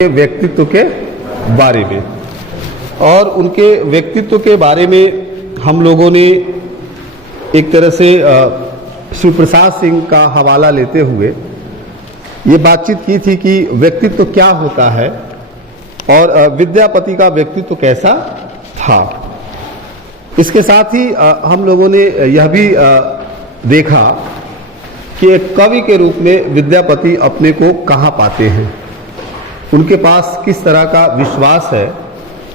व्यक्तित्व के बारे में, और उनके व्यक्तित्व के बारे में हम लोगों ने एक तरह से श्री प्रसाद सिंह का हवाला लेते हुए ये बातचीत की थी कि व्यक्तित्व क्या होता है और विद्यापति का व्यक्तित्व कैसा था। इसके साथ ही हम लोगों ने यह भी देखा कि एक कवि के रूप में विद्यापति अपने को कहाँ पाते हैं, उनके पास किस तरह का विश्वास है।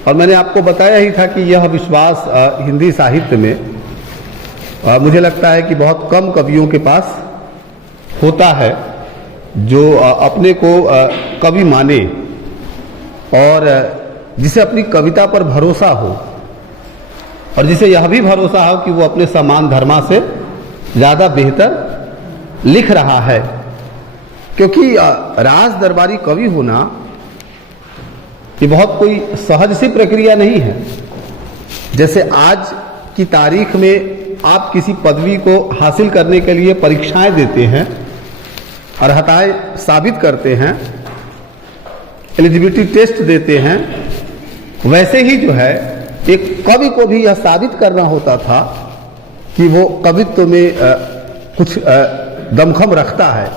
और मैंने आपको बताया ही था कि यह विश्वास हिंदी साहित्य में मुझे लगता है कि बहुत कम कवियों के पास होता है, जो अपने को कवि माने और जिसे अपनी कविता पर भरोसा हो, और जिसे यह भी भरोसा हो कि वो अपने समान धर्मा से ज़्यादा बेहतर लिख रहा है। क्योंकि राज दरबारी कवि होना ये बहुत कोई सहज सी प्रक्रिया नहीं है। जैसे आज की तारीख में आप किसी पदवी को हासिल करने के लिए परीक्षाएं देते हैं, अर्हताएं साबित करते हैं, एलिजिबिलिटी टेस्ट देते हैं, वैसे ही जो है एक कवि को भी यह साबित करना होता था कि वो कवित्व में कुछ दमखम रखता है,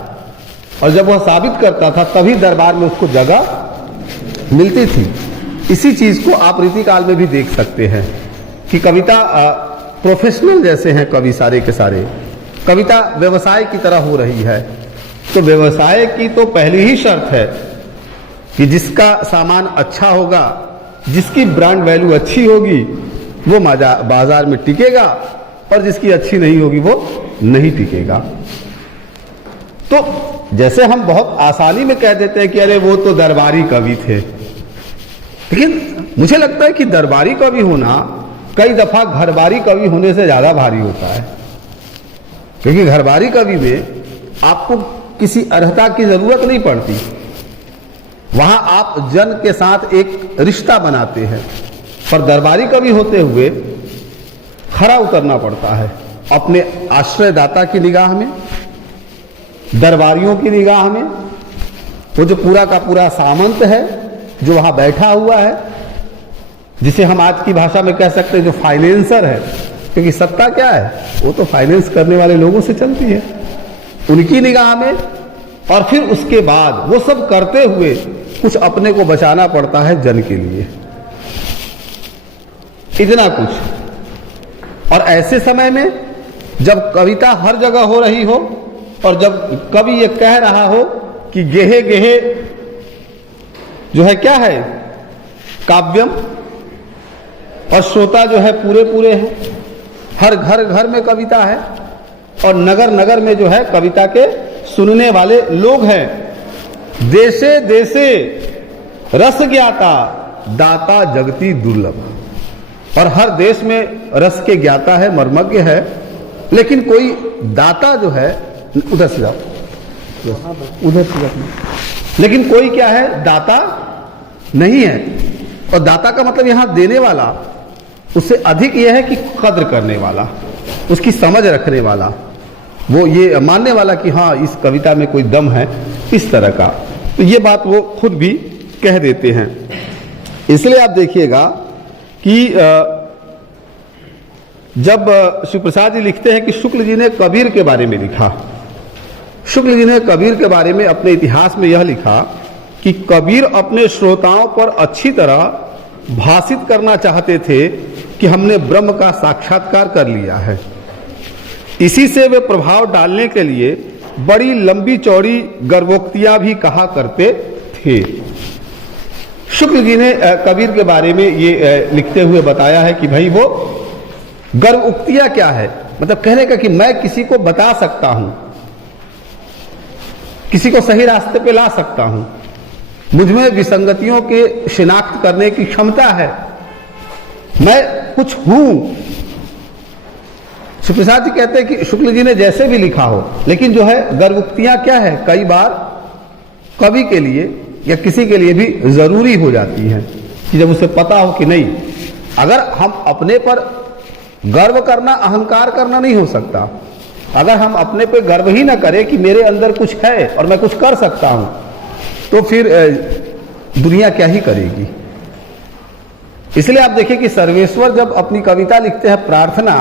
और जब वह साबित करता था तभी दरबार में उसको जगह मिलती थी। इसी चीज को आप रीतिकाल में भी देख सकते हैं कि कविता प्रोफेशनल जैसे हैं कवि सारे के सारे, कविता व्यवसाय की तरह हो रही है। तो व्यवसाय की तो पहली ही शर्त है कि जिसका सामान अच्छा होगा, जिसकी ब्रांड वैल्यू अच्छी होगी, वो बाजार में टिकेगा, और जिसकी अच्छी नहीं होगी वो नहीं टिकेगा। तो जैसे हम बहुत आसानी में कह देते हैं कि अरे वो तो दरबारी कवि थे, लेकिन मुझे लगता है कि दरबारी कवि होना कई दफा घरबारी कवि होने से ज्यादा भारी होता है। क्योंकि घरबारी कवि में आपको किसी अर्हता की जरूरत नहीं पड़ती, वहां आप जन के साथ एक रिश्ता बनाते हैं। पर दरबारी कवि होते हुए खरा उतरना पड़ता है अपने आश्रयदाता की निगाह में, दरबारियों की निगाह में। वो जो पूरा का पूरा सामंत है जो वहां बैठा हुआ है, जिसे हम आज की भाषा में कह सकते हैं जो फाइनेंसर है, क्योंकि सत्ता क्या है, वो तो फाइनेंस करने वाले लोगों से चलती है, उनकी निगाह में। और फिर उसके बाद वो सब करते हुए कुछ अपने को बचाना पड़ता है जन के लिए, इतना कुछ। और ऐसे समय में जब कविता हर जगह हो रही हो, और जब कवि ये कह रहा हो कि गेहे गेहे जो है क्या है काव्यम, और श्रोता जो है पूरे पूरे हैं, हर घर घर में कविता है, और नगर नगर में जो है कविता के सुनने वाले लोग हैं। देशे देशे रस ज्ञाता दाता जगती दुर्लभ, और हर देश में रस के ज्ञाता है, मर्मज्ञ है, लेकिन कोई दाता जो है, उधर से जाओ, उधर से जाओ, लेकिन कोई क्या है दाता नहीं है। और दाता का मतलब यहां देने वाला, उससे अधिक यह है कि कद्र करने वाला, उसकी समझ रखने वाला, वो ये मानने वाला कि हाँ इस कविता में कोई दम है, इस तरह का। तो ये बात वो खुद भी कह देते हैं। इसलिए आप देखिएगा कि जब श्री प्रसाद जी लिखते हैं कि शुक्ल जी ने कबीर के बारे में लिखा, शुक्ल जी ने कबीर के बारे में अपने इतिहास में यह लिखा कि कबीर अपने श्रोताओं पर अच्छी तरह भाषित करना चाहते थे कि हमने ब्रह्म का साक्षात्कार कर लिया है। इसी से वे प्रभाव डालने के लिए बड़ी लंबी चौड़ी गर्वोक्तियां भी कहा करते थे। शुक्ल जी ने कबीर के बारे में ये लिखते हुए बताया है कि भाई वो गर्व उक्तियां क्या है, मतलब कहने का कि मैं किसी को बता सकता हूं, किसी को सही रास्ते पे ला सकता हूं, मुझमें विसंगतियों के शिनाख्त करने की क्षमता है, मैं कुछ हूं। प्रसाद जी कहते हैं कि शुक्ल जी ने जैसे भी लिखा हो, लेकिन जो है गर्वोक्तियां क्या है, कई बार कवि के लिए या किसी के लिए भी जरूरी हो जाती हैं कि जब उसे पता हो कि नहीं, अगर हम अपने पर गर्व करना, अहंकार करना नहीं हो सकता। अगर हम अपने पे गर्व ही ना करें कि मेरे अंदर कुछ है और मैं कुछ कर सकता हूं, तो फिर दुनिया क्या ही करेगी। इसलिए आप देखिए कि सर्वेश्वर जब अपनी कविता लिखते हैं प्रार्थना,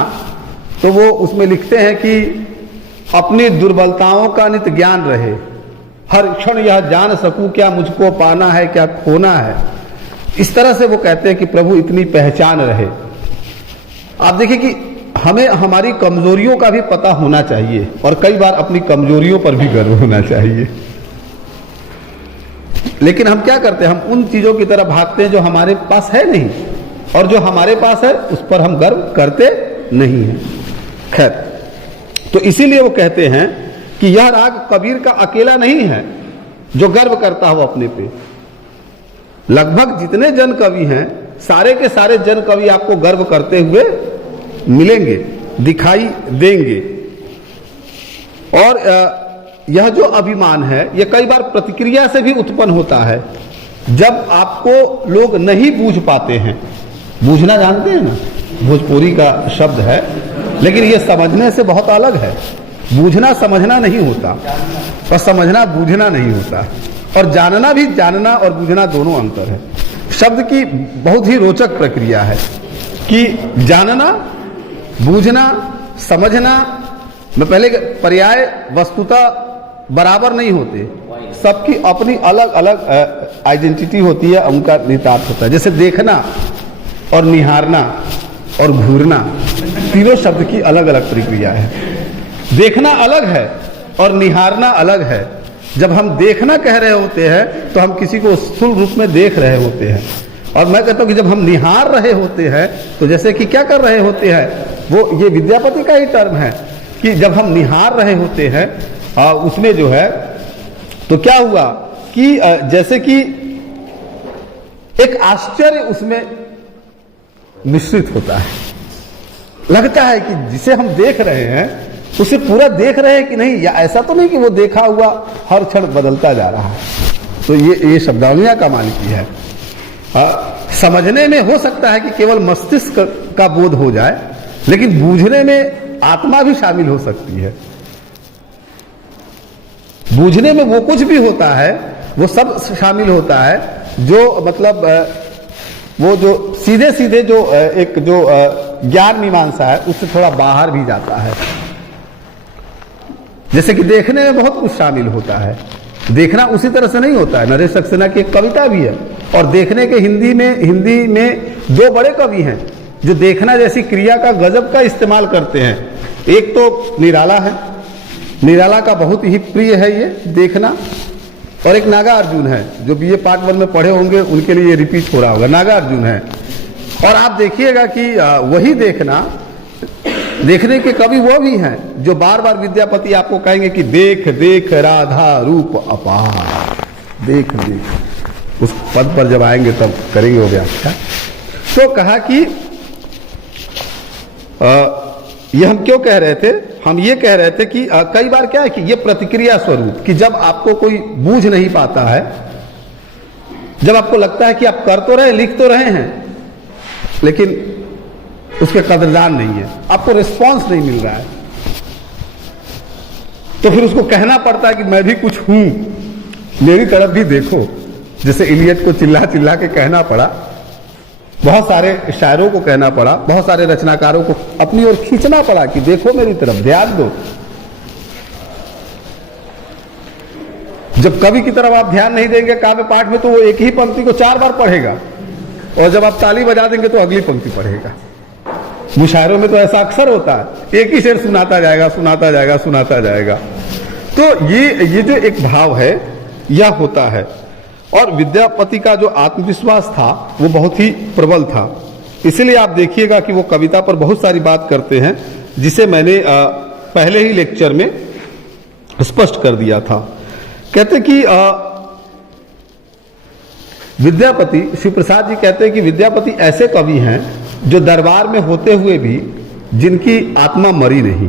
तो वो उसमें लिखते हैं कि अपनी दुर्बलताओं का नित ज्ञान रहे, हर क्षण यह जान सकूं क्या मुझको पाना है क्या खोना है। इस तरह से वो कहते हैं कि प्रभु इतनी पहचान रहे। आप देखिए कि हमें हमारी कमजोरियों का भी पता होना चाहिए और कई बार अपनी कमजोरियों पर भी गर्व होना चाहिए। लेकिन हम क्या करते हैं, हम उन चीजों की तरफ भागते हैं जो हमारे पास है नहीं, और जो हमारे पास है उस पर हम गर्व करते नहीं हैं। खैर, तो इसीलिए वो कहते हैं कि यह राग कबीर का अकेला नहीं है जो गर्व करता हो अपने पे। लगभग जितने जन कवि हैं, सारे के सारे जन कवि आपको गर्व करते हुए मिलेंगे, दिखाई देंगे। और यह जो अभिमान है, यह कई बार प्रतिक्रिया से भी उत्पन्न होता है। जब आपको लोग नहीं बूझ पाते हैं, बूझना जानते हैं ना, भोजपुरी का शब्द है, लेकिन यह समझने से बहुत अलग है। बूझना समझना नहीं होता, और समझना बूझना नहीं होता, और जानना भी जानना और बूझना दोनों अंतर है। शब्द की बहुत ही रोचक प्रक्रिया है कि जानना, बूझना, समझना में पहले पर्याय वस्तुतः बराबर नहीं होते, सबकी अपनी अलग अलग आइडेंटिटी होती है, उनका निहितार्थ होता है। जैसे देखना और निहारना और घूरना, तीनों शब्द की अलग अलग प्रक्रिया है। देखना अलग है और निहारना अलग है। जब हम देखना कह रहे होते हैं तो हम किसी को स्थूल रूप में देख रहे होते हैं, और मैं कहता हूं कि जब हम निहार रहे होते हैं तो जैसे कि क्या कर रहे होते हैं, वो ये विद्यापति का ही टर्म है कि जब हम निहार रहे होते हैं उसमें जो है, तो क्या हुआ कि जैसे कि एक आश्चर्य उसमें मिश्रित होता है। लगता है कि जिसे हम देख रहे हैं उसे पूरा देख रहे हैं कि नहीं, या ऐसा तो नहीं कि वो देखा हुआ हर क्षण बदलता जा रहा है। तो ये शब्दावलियां कमाल की है। समझने में हो सकता है कि केवल मस्तिष्क का बोध हो जाए, लेकिन बूझने में आत्मा भी शामिल हो सकती है। बूझने में वो कुछ भी होता है, वो सब शामिल होता है जो मतलब वो जो सीधे सीधे जो एक जो ज्ञान मीमांसा है उससे थोड़ा बाहर भी जाता है। जैसे कि देखने में बहुत कुछ शामिल होता है, देखना उसी तरह से नहीं होता है। नरेश सक्सेना की एक कविता भी है, और देखने के हिंदी में दो बड़े कवि हैं जो देखना जैसी क्रिया का गजब का इस्तेमाल करते हैं। एक तो निराला है, निराला का बहुत ही प्रिय है ये देखना, और एक नागार्जुन है जो बीए पार्ट 1 में पढ़े होंगे, उनके लिए रिपीट हो रहा होगा। नागार्जुन है, और आप देखिएगा कि वही देखने के कवि वो भी हैं जो बार बार विद्यापति आपको कहेंगे कि देख देख राधा रूप अपार, देख देख। उस पद पर जब आएंगे तब करेंगे वो व्याख्या। तो कहा कि ये हम क्यों कह रहे थे, हम ये कह रहे थे कि कई बार क्या है कि ये प्रतिक्रिया स्वरूप, कि जब आपको कोई बूझ नहीं पाता है, जब आपको लगता है कि आप कर तो रहे, लिख तो रहे हैं, लेकिन उसके कदरदान नहीं है, आपको रिस्पांस नहीं मिल रहा है, तो फिर उसको कहना पड़ता है कि मैं भी कुछ हूं, मेरी तरफ भी देखो। जैसे इलियट को चिल्ला चिल्ला के कहना पड़ा, बहुत सारे शायरों को कहना पड़ा, बहुत सारे रचनाकारों को अपनी ओर खींचना पड़ा कि देखो मेरी तरफ, ध्यान दो। जब कवि की तरफ आप ध्यान नहीं देंगे काव्य पाठ में, तो वो एक ही पंक्ति को 4 बार पढ़ेगा, और जब आप ताली बजा देंगे तो अगली पंक्ति पढ़ेगा। मुशायरों में तो ऐसा अक्सर होता है, एक ही शेर सुनाता जाएगा सुनाता जाएगा सुनाता जाएगा। तो ये जो एक भाव है यह होता है। और विद्यापति का जो आत्मविश्वास था वो बहुत ही प्रबल था। इसलिए आप देखिएगा कि वो कविता पर बहुत सारी बात करते हैं, जिसे मैंने पहले ही लेक्चर में स्पष्ट कर दिया था। कहते कि विद्यापति, श्री प्रसाद जी कहते हैं कि विद्यापति ऐसे कवि हैं जो दरबार में होते हुए भी जिनकी आत्मा मरी नहीं।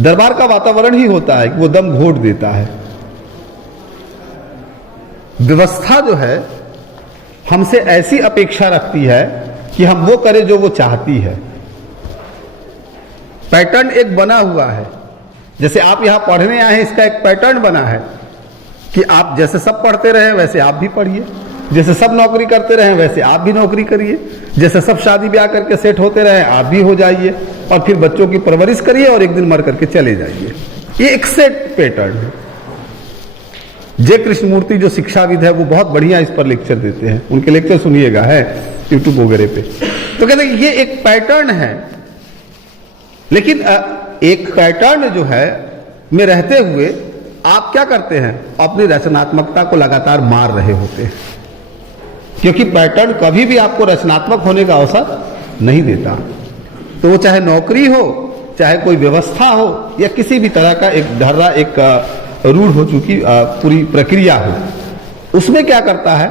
दरबार का वातावरण ही होता है कि वो दम घोट देता है। व्यवस्था जो है हमसे ऐसी अपेक्षा रखती है कि हम वो करें जो वो चाहती है। पैटर्न एक बना हुआ है, जैसे आप यहां पढ़ने आए हैं, इसका एक पैटर्न बना है। कि आप जैसे सब पढ़ते रहे वैसे आप भी पढ़िए, जैसे सब नौकरी करते रहे वैसे आप भी नौकरी करिए, जैसे सब शादी ब्याह करके सेट होते रहे आप भी हो जाइए, और फिर बच्चों की परवरिश करिए और एक दिन मर करके चले जाइए। ये एक सेट पैटर्न है। जय कृष्णमूर्ति जो शिक्षाविद है वो बहुत बढ़िया इस पर लेक्चर देते हैं, उनके लेक्चर सुनिएगा, है यूट्यूब वगैरह पे। तो कहते हैं ये एक पैटर्न है, लेकिन एक पैटर्न जो है में रहते हुए आप क्या करते हैं, अपनी रचनात्मकता को लगातार मार रहे होते हैं, क्योंकि पैटर्न कभी भी आपको रचनात्मक होने का अवसर नहीं देता। तो वो चाहे नौकरी हो, चाहे कोई व्यवस्था हो, या किसी भी तरह का एक ढर्रा, एक रूढ़ हो चुकी पूरी प्रक्रिया हो, उसमें क्या करता है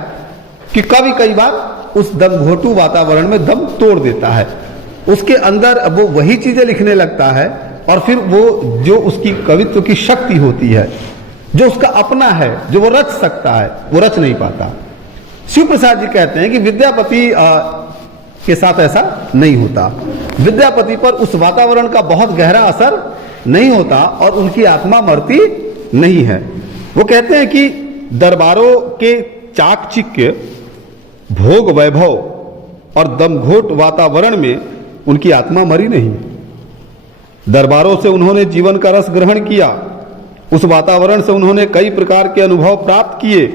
कि कई बार उस दमघोटू वातावरण में दम तोड़ देता है, उसके अंदर वो वही चीजें लिखने लगता है, और फिर वो जो उसकी कवित्व की शक्ति होती है, जो उसका अपना है, जो वो रच सकता है, वो रच नहीं पाता। शिव प्रसाद जी कहते हैं कि विद्यापति के साथ ऐसा नहीं होता, विद्यापति पर उस वातावरण का बहुत गहरा असर नहीं होता और उनकी आत्मा मरती नहीं है। वो कहते हैं कि दरबारों के चाकचिक्य, भोग वैभव और दमघोट वातावरण में उनकी आत्मा मरी नहीं। दरबारों से उन्होंने जीवन का रस ग्रहण किया, उस वातावरण से उन्होंने कई प्रकार के अनुभव प्राप्त किए,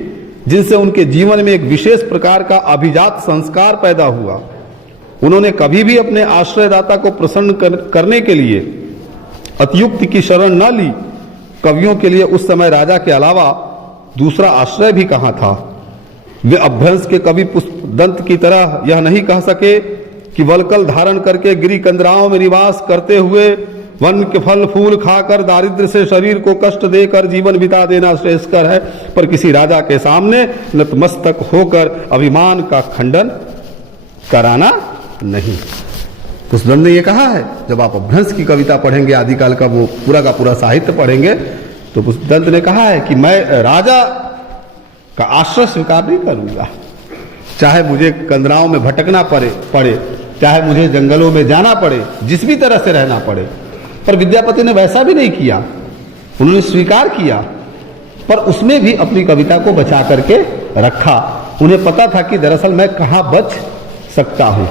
जिनसे उनके जीवन में एक विशेष प्रकार का अभिजात संस्कार पैदा हुआ। उन्होंने कभी भी अपने आश्रयदाता को प्रसन्न करने के लिए अतियुक्त की शरण न ली। कवियों के लिए उस समय राजा के अलावा दूसरा आश्रय भी कहाँ था। वे अभ्रंश के कवि पुष्पदंत की तरह यह नहीं कह सके कि वलकल धारण करके गिरी कंदराओं में निवास करते हुए वन के फल फूल खाकर दारिद्र्य से शरीर को कष्ट देकर जीवन बिता देना श्रेयस्कर है, पर किसी राजा के सामने नतमस्तक होकर अभिमान का खंडन कराना नहीं। पुष्पदंत ने यह कहा है। जब आप अभ्रंश की कविता पढ़ेंगे, आदिकाल का वो पूरा का पूरा साहित्य पढ़ेंगे, तो पुष्पदंत ने कहा है कि मैं राजा का आश्रय स्वीकार नहीं करूंगा, चाहे मुझे कंदराओं में भटकना पड़े, चाहे मुझे जंगलों में जाना पड़े, जिस भी तरह से रहना पड़े। पर विद्यापति ने वैसा भी नहीं किया, उन्होंने स्वीकार किया, पर उसमें भी अपनी कविता को बचा करके रखा। उन्हें पता था कि दरअसल मैं कहाँ बच सकता हूं।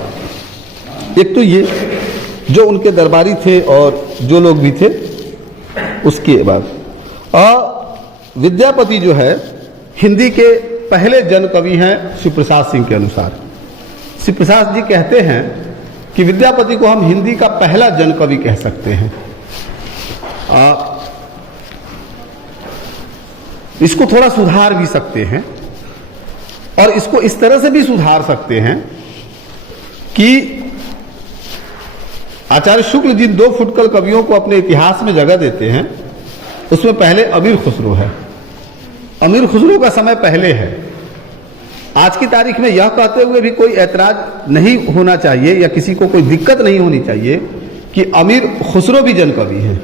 एक तो ये जो उनके दरबारी थे और जो लोग भी थे, उसके बाद विद्यापति जो है हिंदी के पहले जन कवि हैं शिव प्रसाद सिंह के अनुसार। शिव प्रसाद जी कहते हैं कि विद्यापति को हम हिंदी का पहला जन कवि कह सकते हैं। इसको थोड़ा सुधार भी सकते हैं, और इसको इस तरह से भी सुधार सकते हैं कि आचार्य शुक्ल जिन दो फुटकल कवियों को अपने इतिहास में जगह देते हैं, उसमें पहले अमीर खुसरो है। अमीर खुसरो का समय पहले है। आज की तारीख में यह कहते हुए भी कोई ऐतराज नहीं होना चाहिए या किसी को कोई दिक्कत नहीं होनी चाहिए कि अमीर खुसरो भी जन कवि हैं।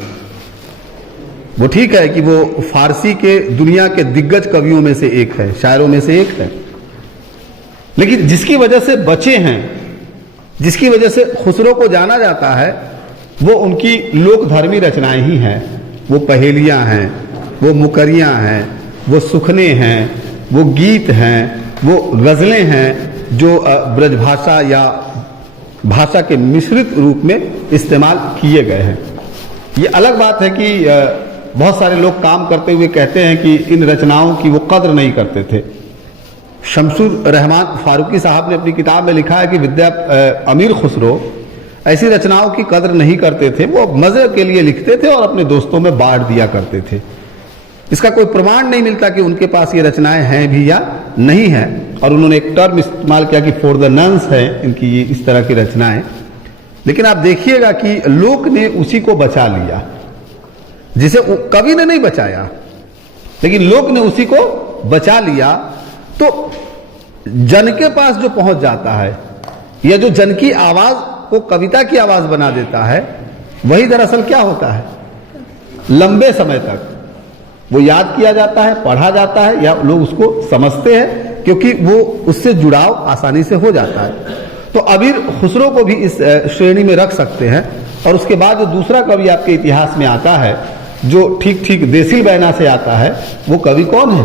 वो ठीक है कि वो फारसी के दुनिया के दिग्गज कवियों में से एक है, शायरों में से एक है, लेकिन जिसकी वजह से बचे हैं, जिसकी वजह से खुसरो को जाना जाता है, वो उनकी लोकधर्मी रचनाएं ही हैं। वो पहेलियां हैं, वो मुकरियां हैं, वो सुखने हैं, वो गीत हैं, वो गजलें हैं जो ब्रजभाषा या भाषा के मिश्रित रूप में इस्तेमाल किए गए हैं। ये अलग बात है कि बहुत सारे लोग काम करते हुए कहते हैं कि इन रचनाओं की वो कद्र नहीं करते थे। शमसुर रहमान फारूकी साहब ने अपनी किताब में लिखा है कि अमीर खुसरो ऐसी रचनाओं की कद्र नहीं करते थे, वो मजे के लिए लिखते थे और अपने दोस्तों में बांट दिया करते थे। इसका कोई प्रमाण नहीं मिलता कि उनके पास ये रचनाएं हैं भी या नहीं है। और उन्होंने एक टर्म इस्तेमाल किया कि फॉर द नन्स है इनकी ये इस तरह की रचनाएं। लेकिन आप देखिएगा कि लोक ने उसी को बचा लिया, जिसे कवि ने नहीं बचाया, लेकिन लोक ने उसी को बचा लिया। तो जन के पास जो पहुंच जाता है, या जो जन की आवाज को कविता की आवाज बना देता है, वही दरअसल क्या होता है, लंबे समय तक वो याद किया जाता है, पढ़ा जाता है, या लोग उसको समझते हैं क्योंकि वो उससे जुड़ाव आसानी से हो जाता है। तो अमीर खुसरो को भी इस श्रेणी में रख सकते हैं। और उसके बाद जो दूसरा कवि आपके इतिहास में आता है जो ठीक ठीक देसिल बैना से आता है, वो कवि कौन है?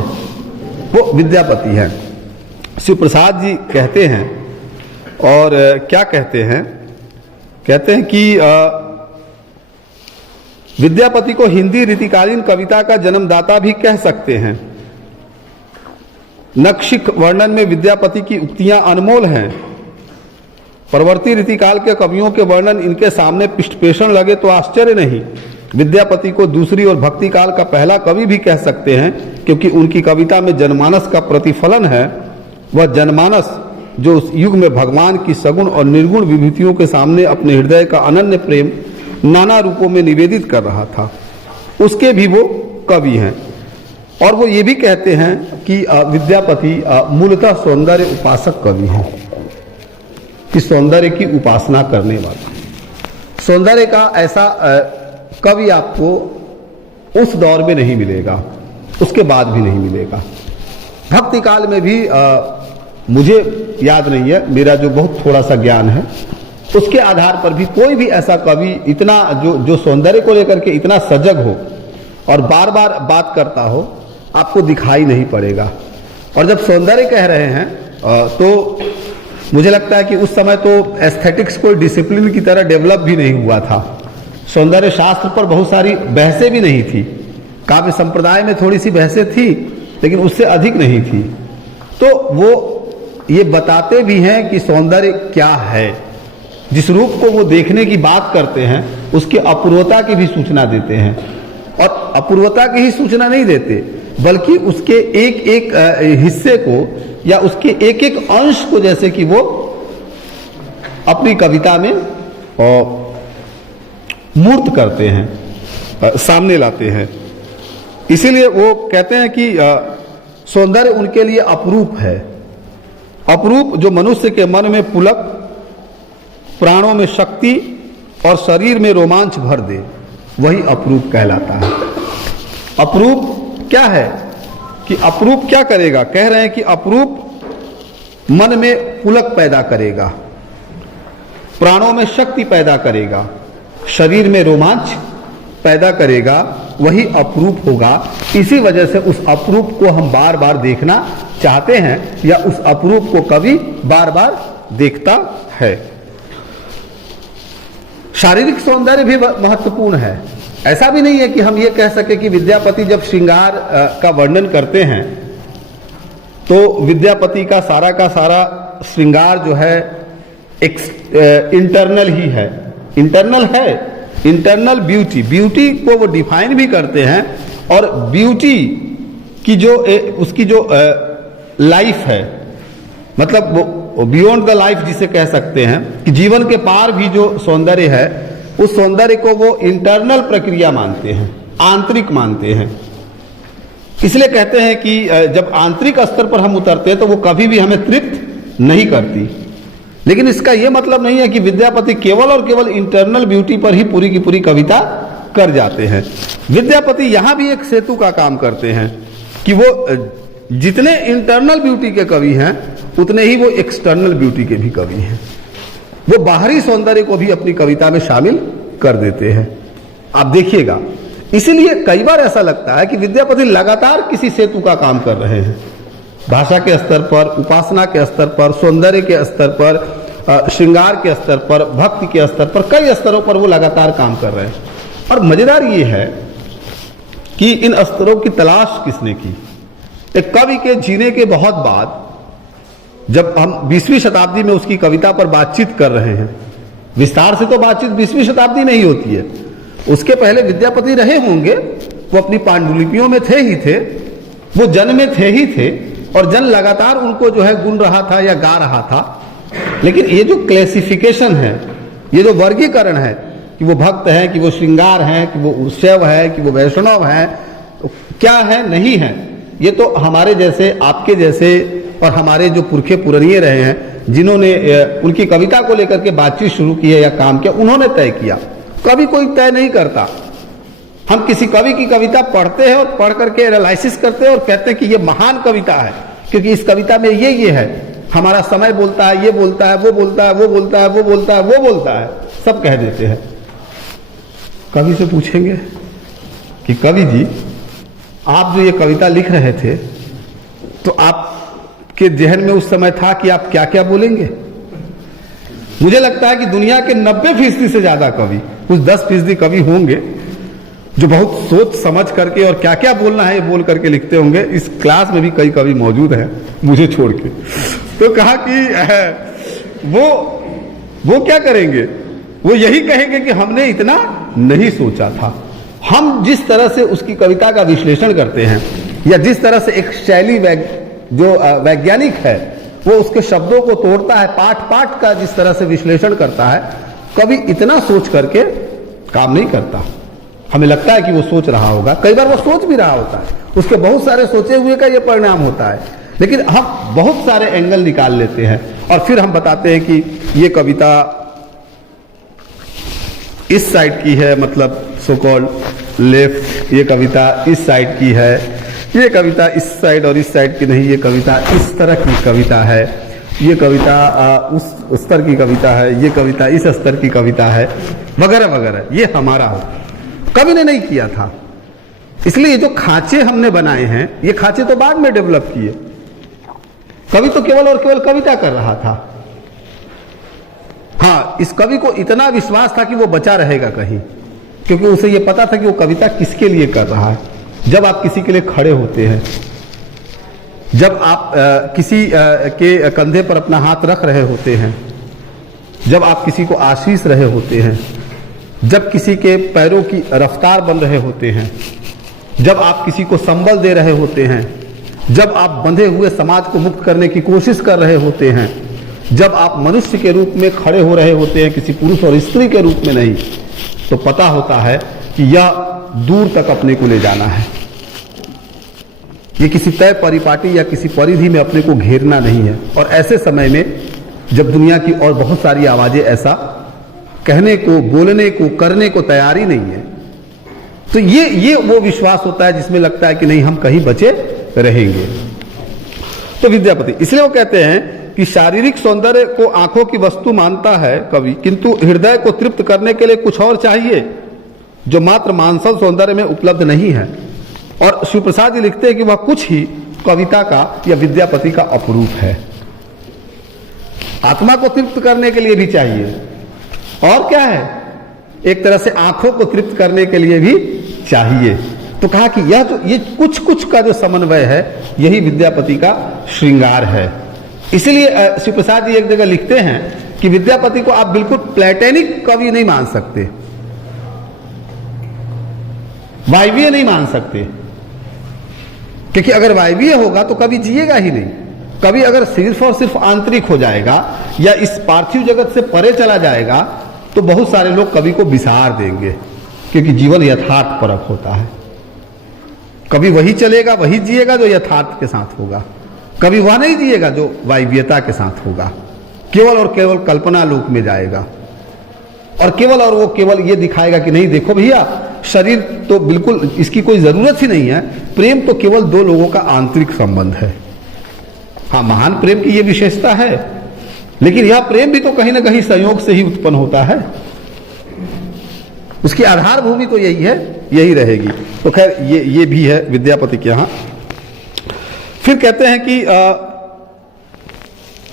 वो विद्यापति है। शिव प्रसाद जी कहते हैं, और क्या कहते हैं? कहते हैं कि विद्यापति को हिंदी रीतिकालीन कविता का जन्मदाता भी कह सकते हैं। नक्शिक वर्णन में विद्यापति की उक्तियां अनमोल हैं। परवर्ती रीतिकाल के कवियों के वर्णन इनके सामने पृष्ठपेषण लगे तो आश्चर्य नहीं। विद्यापति को दूसरी और भक्ति काल का पहला कवि भी कह सकते हैं, क्योंकि उनकी कविता में जनमानस का प्रतिफलन है। वह जनमानस जो उस युग में भगवान की सगुण और निर्गुण विभूतियों के सामने अपने हृदय का अनन्य प्रेम नाना रूपों में निवेदित कर रहा था, उसके भी वो कवि हैं। और वो ये भी कहते हैं कि विद्यापति मूलतः सौंदर्य उपासक कवि हैं, कि सौंदर्य की उपासना करने वाला। सौंदर्य का ऐसा कवि आपको उस दौर में नहीं मिलेगा, उसके बाद भी नहीं मिलेगा। भक्ति काल में भी मुझे याद नहीं है, मेरा जो बहुत थोड़ा सा ज्ञान है उसके आधार पर भी कोई भी ऐसा कवि इतना जो सौंदर्य को लेकर के इतना सजग हो और बार बार बात करता हो, आपको दिखाई नहीं पड़ेगा। और जब सौंदर्य कह रहे हैं तो मुझे लगता है कि उस समय तो एस्थेटिक्स कोई डिसिप्लिन की तरह डेवलप भी नहीं हुआ था। सौंदर्य शास्त्र पर बहुत सारी बहसें भी नहीं थी, काव्य संप्रदाय में थोड़ी सी बहसें थी, लेकिन उससे अधिक नहीं थी। तो वो ये बताते भी हैं कि सौंदर्य क्या है, जिस रूप को वो देखने की बात करते हैं उसकी अपूर्वता की भी सूचना देते हैं। और अपूर्वता की ही सूचना नहीं देते, बल्कि उसके एक एक हिस्से को या उसके एक एक अंश को जैसे कि वो अपनी कविता में मूर्त करते हैं, सामने लाते हैं। इसीलिए वो कहते हैं कि सौंदर्य उनके लिए अपरूप है। अपरूप जो मनुष्य के मन में पुलक, प्राणों में शक्ति और शरीर में रोमांच भर दे, वही अपरूप कहलाता है। अपरूप क्या है कि अपरूप क्या करेगा? कह रहे हैं कि अपरूप मन में पुलक पैदा करेगा, प्राणों में शक्ति पैदा करेगा, शरीर में रोमांच पैदा करेगा, वही अपरूप होगा। इसी वजह से उस अपरूप को हम बार बार देखना चाहते हैं, या उस अपरूप को कवि बार बार देखता है। शारीरिक सौंदर्य भी महत्वपूर्ण है। ऐसा भी नहीं है कि हम ये कह सके कि विद्यापति जब श्रृंगार का वर्णन करते हैं तो विद्यापति का सारा श्रृंगार जो है इंटरनल ही है। इंटरनल है, इंटरनल ब्यूटी को वो डिफाइन भी करते हैं। और ब्यूटी की जो उसकी जो लाइफ है, मतलब वो बियॉन्ड द लाइफ जिसे कह सकते हैं, कि जीवन के पार भी जो सौंदर्य है, उस सौंदर्य को वो इंटरनल प्रक्रिया मानते हैं, आंतरिक मानते हैं। इसलिए कहते हैं कि जब आंतरिक स्तर पर हम उतरते हैं तो वो कभी भी हमें तृप्त नहीं करती। लेकिन इसका यह मतलब नहीं है कि विद्यापति केवल और केवल इंटरनल ब्यूटी पर ही पूरी की पूरी कविता कर जाते हैं। विद्यापति यहां भी एक सेतु का काम करते हैं कि वो जितने इंटरनल ब्यूटी के कवि हैं उतने ही वो एक्सटर्नल ब्यूटी के भी कवि हैं। वो बाहरी सौंदर्य को भी अपनी कविता में शामिल कर देते हैं। आप देखिएगा, इसीलिए कई बार ऐसा लगता है कि विद्यापति लगातार किसी सेतु का काम कर रहे हैं। भाषा के स्तर पर, उपासना के स्तर पर, सौंदर्य के स्तर पर, श्रृंगार के स्तर पर, भक्ति के स्तर पर, कई स्तरों पर वो लगातार काम कर रहे हैं। और मजेदार ये है कि इन स्तरों की तलाश किसने की? एक कवि के जीने के बहुत बाद, जब हम 20वीं शताब्दी में उसकी कविता पर बातचीत कर रहे हैं, विस्तार से तो बातचीत 20वीं शताब्दी में ही होती है, उसके पहले विद्यापति रहे होंगे, वो अपनी पांडुलिपियों में थे ही थे, वो जन में थे ही थे, और जन लगातार उनको जो है गुन रहा था या गा रहा था। लेकिन ये जो क्लासिफिकेशन है, ये जो वर्गीकरण है कि वो भक्त है, कि वो श्रृंगार है, कि वो शैव है, कि वो वैष्णव है, तो क्या है नहीं है, ये तो हमारे जैसे, आपके जैसे और हमारे जो पुरखे पुरनिये रहे हैं, जिन्होंने उनकी कविता को लेकर के बातचीत शुरू की है या काम किया, उन्होंने तय किया। कवि कोई तय नहीं करता। हम किसी कवि की कविता पढ़ते हैं और पढ़ करके एनालिसिस करते हैं और कहते हैं कि ये महान कविता है, क्योंकि इस कविता में ये है, हमारा समय बोलता है, ये बोलता है, वो बोलता है, वो बोलता है, वो बोलता है, वो बोलता है, सब कह देते हैं। कवि से पूछेंगे कि कवि जी, आप जो ये कविता लिख रहे थे तो आपके जहन में उस समय था कि आप क्या क्या बोलेंगे? मुझे लगता है कि दुनिया के 90% से ज्यादा कवि, कुछ 10% कवि होंगे जो बहुत सोच समझ करके और क्या क्या बोलना है ये बोल करके लिखते होंगे। इस क्लास में भी कई कवि मौजूद हैं मुझे छोड़ के। तो कहा कि वो क्या करेंगे? वो यही कहेंगे कि हमने इतना नहीं सोचा था। हम जिस तरह से उसकी कविता का विश्लेषण करते हैं, या जिस तरह से एक शैली जो वैज्ञानिक है वो उसके शब्दों को तोड़ता है, पाठ पाठ का जिस तरह से विश्लेषण करता है, कवि इतना सोच करके काम नहीं करता। हमें लगता है कि वो सोच रहा होगा, कई बार वो सोच भी रहा होता है, उसके बहुत सारे सोचे हुए का ये परिणाम होता है, लेकिन हम बहुत सारे एंगल निकाल लेते हैं और फिर हम बताते हैं कि ये कविता इस साइड की है, मतलब सो कॉल्ड लेफ्ट, ये कविता इस साइड की है, ये कविता इस साइड और इस साइड की नहीं, ये कविता इस तरह की कविता है, ये कविता उस स्तर की कविता है, ये कविता इस स्तर की कविता है, वगैरह वगैरह। ये हमारा हो, कवि ने नहीं किया था। इसलिए जो खांचे हमने बनाए हैं, ये खांचे तो बाद में डेवलप किए। कवि तो केवल और केवल कविता कर रहा था। हाँ, इस कवि को इतना विश्वास था कि वो बचा रहेगा कहीं, क्योंकि उसे ये पता था कि वो कविता किसके लिए कर रहा है। जब आप किसी के लिए खड़े होते हैं, जब आप किसी के कंधे पर अपना हाथ रख रहे होते हैं, जब आप किसी को आशीष रहे होते हैं, जब किसी के पैरों की रफ्तार बन रहे होते हैं, जब आप किसी को संबल दे रहे होते हैं, जब आप बंधे हुए समाज को मुक्त करने की कोशिश कर रहे होते हैं, जब आप मनुष्य के रूप में खड़े हो रहे होते हैं, किसी पुरुष और स्त्री के रूप में नहीं, तो पता होता है कि यह दूर तक अपने को ले जाना है। ये किसी तय परिपाटी या किसी परिधि में अपने को घेरना नहीं है। और ऐसे समय में जब दुनिया की और बहुत सारी आवाजें ऐसा कहने को, बोलने को, करने को तैयार ही नहीं है, तो ये वो विश्वास होता है जिसमें लगता है कि नहीं, हम कहीं बचे रहेंगे। तो विद्यापति इसलिए वो कहते हैं कि शारीरिक सौंदर्य को आंखों की वस्तु मानता है कवि, किंतु हृदय को तृप्त करने के लिए कुछ और चाहिए जो मात्र मानसिक सौंदर्य में उपलब्ध नहीं है। और शिवप्रसाद जी लिखते हैं कि वह कुछ ही कविता का या विद्यापति का अपरूप है। आत्मा को तृप्त करने के लिए भी चाहिए, और क्या है, एक तरह से आंखों को तृप्त करने के लिए भी चाहिए। तो कहा कि यह जो ये कुछ कुछ का जो समन्वय है, यही विद्यापति का श्रृंगार है। इसलिए शिवप्रसाद जी एक जगह लिखते हैं कि विद्यापति को आप बिल्कुल प्लेटोनिक कवि नहीं मान सकते, वायवीय नहीं मान सकते, क्योंकि अगर वायवीय होगा तो कवि जिएगा ही नहीं। कवि अगर सिर्फ और सिर्फ आंतरिक हो जाएगा या इस पार्थिव जगत से परे चला जाएगा तो बहुत सारे लोग कवि को विसार देंगे, क्योंकि जीवन यथार्थ परक होता है। कभी वही चलेगा, वही जिएगा जो यथार्थ के साथ होगा, कभी वह नहीं जिएगा जो वायवीयता के साथ होगा, केवल और केवल कल्पना लोक में जाएगा, और केवल और वो केवल ये दिखाएगा कि नहीं देखो भैया, शरीर तो बिल्कुल इसकी कोई जरूरत ही नहीं है, प्रेम तो केवल दो लोगों का आंतरिक संबंध है। हाँ, महान प्रेम की ये विशेषता है, लेकिन यह प्रेम भी तो कहीं ना कहीं संयोग से ही उत्पन्न होता है, उसकी आधार भूमि तो यही है, यही रहेगी। तो खैर ये भी है विद्यापति के यहाँ। फिर कहते हैं कि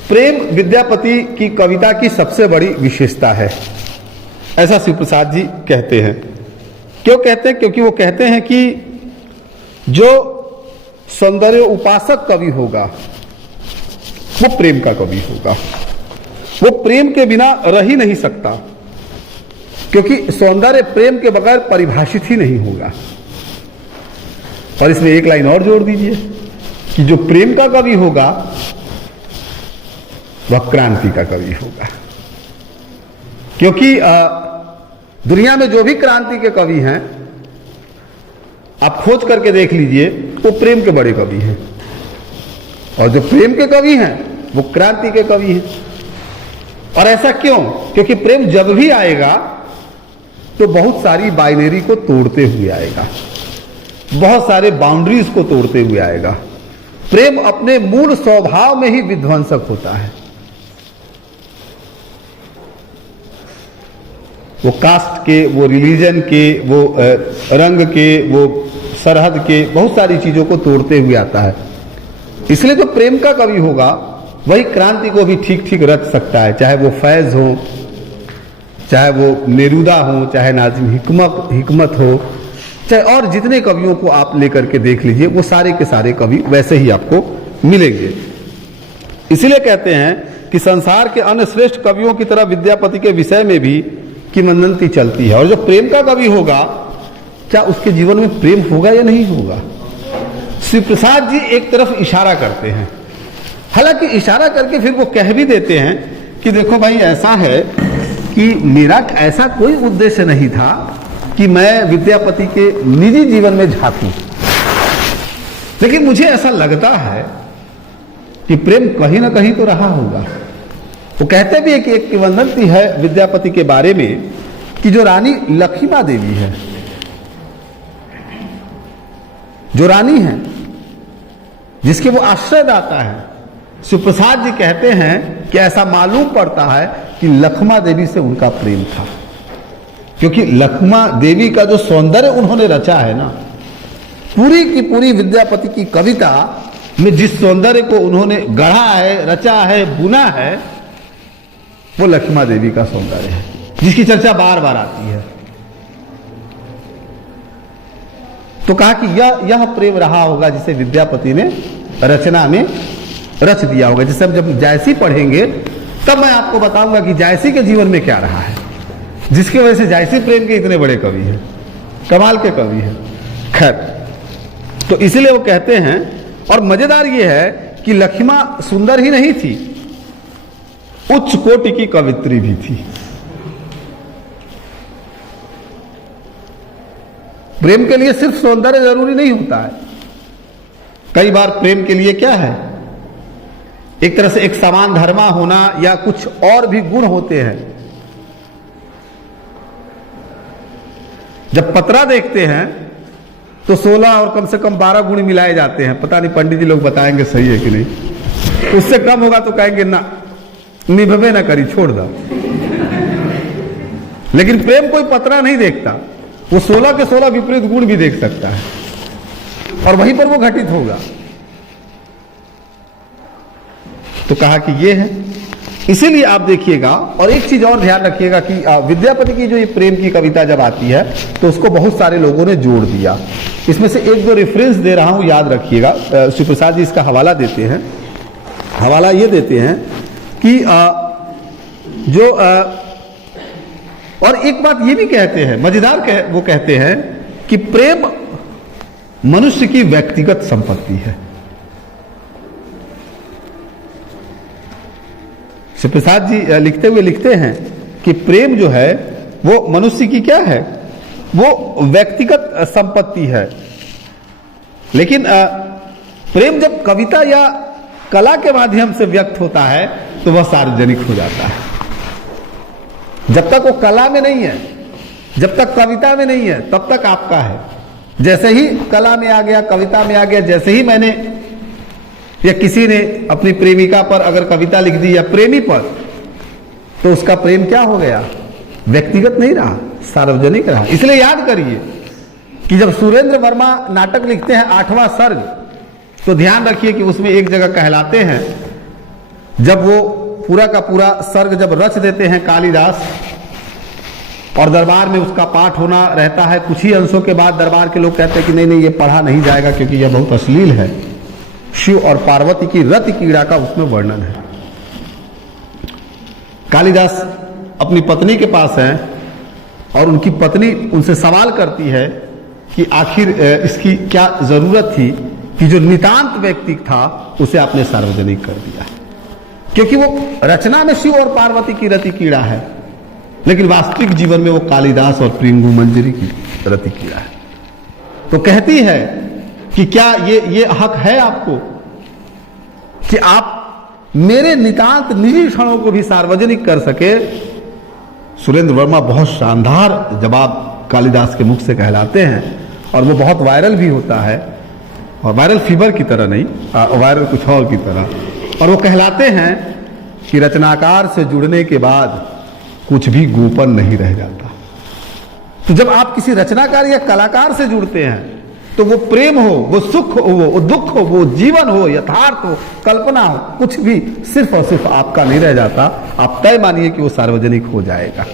प्रेम विद्यापति की कविता की सबसे बड़ी विशेषता है, ऐसा शिवप्रसाद जी कहते हैं। क्यों कहते हैं? क्योंकि वो कहते हैं कि जो सौंदर्य उपासक कवि होगा वो प्रेम का कवि होगा, वो प्रेम के बिना रह ही नहीं सकता, क्योंकि सौंदर्य प्रेम के बगैर परिभाषित ही नहीं होगा। और इसमें एक लाइन और जोड़ दीजिए कि जो प्रेम का कवि होगा वह क्रांति का कवि होगा, क्योंकि दुनिया में जो भी क्रांति के कवि हैं आप खोज करके देख लीजिए, वो प्रेम के बड़े कवि हैं, और जो प्रेम के कवि हैं वो क्रांति के कवि हैं। और ऐसा क्यों? क्योंकि प्रेम जब भी आएगा तो बहुत सारी बाइनरी को तोड़ते हुए आएगा, बहुत सारे बाउंड्रीज को तोड़ते हुए आएगा। प्रेम अपने मूल स्वभाव में ही विध्वंसक होता है। वो कास्ट के, वो रिलीजन के, वो रंग के, वो सरहद के, बहुत सारी चीजों को तोड़ते हुए आता है। इसलिए जो प्रेम का कवि होगा वही क्रांति को भी ठीक ठीक रच सकता है, चाहे वो फैज हो, चाहे वो नेरूदा हो, चाहे नाजिम हिकमत हो, चाहे और जितने कवियों को आप लेकर के देख लीजिए, वो सारे के सारे कवि वैसे ही आपको मिलेंगे। इसलिए कहते हैं कि संसार के अन्य श्रेष्ठ कवियों की तरह विद्यापति के विषय में भी किंवदंती चलती है। और जो प्रेम का कवि होगा, क्या उसके जीवन में प्रेम होगा या नहीं होगा? श्री प्रसाद जी एक तरफ इशारा करते हैं, हालांकि इशारा करके फिर वो कह भी देते हैं कि देखो भाई, ऐसा है कि मेरा ऐसा कोई उद्देश्य नहीं था कि मैं विद्यापति के निजी जीवन में झांकूं, लेकिन मुझे ऐसा लगता है कि प्रेम कहीं ना कहीं तो रहा होगा। वो कहते भी है कि एक किंवदंती है विद्यापति के बारे में कि जो रानी लक्ष्मा देवी है, जो रानी है, जिसके वो आश्रयदाता है, शिवप्रसाद जी कहते हैं कि ऐसा मालूम पड़ता है कि लक्ष्मा देवी से उनका प्रेम था, क्योंकि लक्ष्मा देवी का जो सौंदर्य उन्होंने रचा है ना, पूरी की पूरी विद्यापति की कविता में जिस सौंदर्य को उन्होंने गढ़ा है, रचा है, बुना है, वो लक्ष्मा देवी का सौंदर्य है, जिसकी चर्चा बार बार आती है। तो कहा कि यह प्रेम रहा होगा जिसे विद्यापति ने रचना में रच दिया होगा। जिसे हम जब जायसी पढ़ेंगे तब मैं आपको बताऊंगा कि जायसी के जीवन में क्या रहा है, जिसकी वजह से जायसी प्रेम के इतने बड़े कवि हैं, कमाल के कवि हैं। खैर, तो इसलिए वो कहते हैं, और मजेदार ये है कि लक्ष्मा सुंदर ही नहीं थी, उच्च कोटि की कवित्री भी थी। प्रेम के लिए सिर्फ सौंदर्य जरूरी नहीं होता है, कई बार प्रेम के लिए क्या है, एक तरह से एक समान धर्मा होना या कुछ और भी गुण होते हैं। जब पतरा देखते हैं तो 16 और कम से कम 12 गुण मिलाए जाते हैं। पता नहीं पंडित जी लोग बताएंगे सही है कि नहीं, उससे कम होगा तो कहेंगे ना, निभवे ना करी, छोड़ दो। लेकिन प्रेम कोई पतरा नहीं देखता, वो 16 के 16 विपरीत गुण भी देख सकता है और वहीं पर वो घटित होगा। तो कहा कि ये है, इसीलिए आप देखिएगा। और एक चीज और ध्यान रखिएगा कि विद्यापति की जो ये प्रेम की कविता जब आती है तो उसको बहुत सारे लोगों ने जोड़ दिया। इसमें से एक दो रेफरेंस दे रहा हूं, याद रखिएगा। शिवप्रसाद जी इसका हवाला देते हैं। हवाला ये देते हैं कि और एक बात ये भी कहते हैं, मजेदार वो कहते हैं कि प्रेम मनुष्य की व्यक्तिगत संपत्ति है। शिवप्रसाद जी लिखते हुए लिखते हैं कि प्रेम जो है वो मनुष्य की क्या है, वो व्यक्तिगत संपत्ति है। लेकिन प्रेम जब कविता या कला के माध्यम से व्यक्त होता है तो वह सार्वजनिक हो जाता है। जब तक वो कला में नहीं है, जब तक कविता में नहीं है, तब तक आपका है। जैसे ही कला में आ गया, कविता में आ गया, जैसे ही मैंने या किसी ने अपनी प्रेमिका पर अगर कविता लिख दी या प्रेमी पर, तो उसका प्रेम क्या हो गया, व्यक्तिगत नहीं रहा, सार्वजनिक रहा। इसलिए याद करिए कि जब सुरेंद्र वर्मा नाटक लिखते हैं 8वां सर्ग, तो ध्यान रखिए कि उसमें एक जगह कहलाते हैं, जब वो पूरा का पूरा सर्ग जब रच देते हैं कालिदास और दरबार में उसका पाठ होना रहता है, कुछ ही अंशों के बाद दरबार के लोग कहते हैं कि नहीं नहीं, ये पढ़ा नहीं जाएगा क्योंकि यह बहुत अश्लील है। शिव और पार्वती की रति क्रीड़ा का उसमें वर्णन है। कालिदास अपनी पत्नी के पास है और उनकी पत्नी उनसे सवाल करती है कि आखिर इसकी क्या जरूरत थी कि जो नितांत व्यक्ति था उसे आपने सार्वजनिक कर दिया, क्योंकि वो रचना में शिव और पार्वती की रति क्रीड़ा है, लेकिन वास्तविक जीवन में वो कालिदास और प्रिंगु मंजरी की रति क्रीड़ा है। तो कहती है कि क्या ये हक है आपको कि आप मेरे नितांत निजी क्षणों को भी सार्वजनिक कर सके। सुरेंद्र वर्मा बहुत शानदार जवाब कालिदास के मुख से कहलाते हैं और वो बहुत वायरल भी होता है, और वायरल फीवर की तरह नहीं, वायरल कुछ और की तरह। और वो कहलाते हैं कि रचनाकार से जुड़ने के बाद कुछ भी गोपन नहीं रह जाता। तो जब आप किसी रचनाकार या कलाकार से जुड़ते हैं तो वो प्रेम हो, वो सुख हो, वो दुख हो, वो जीवन हो, यथार्थ हो, कल्पना हो, कुछ भी सिर्फ और सिर्फ आपका नहीं रह जाता। आप तय मानिए कि वो सार्वजनिक हो जाएगा।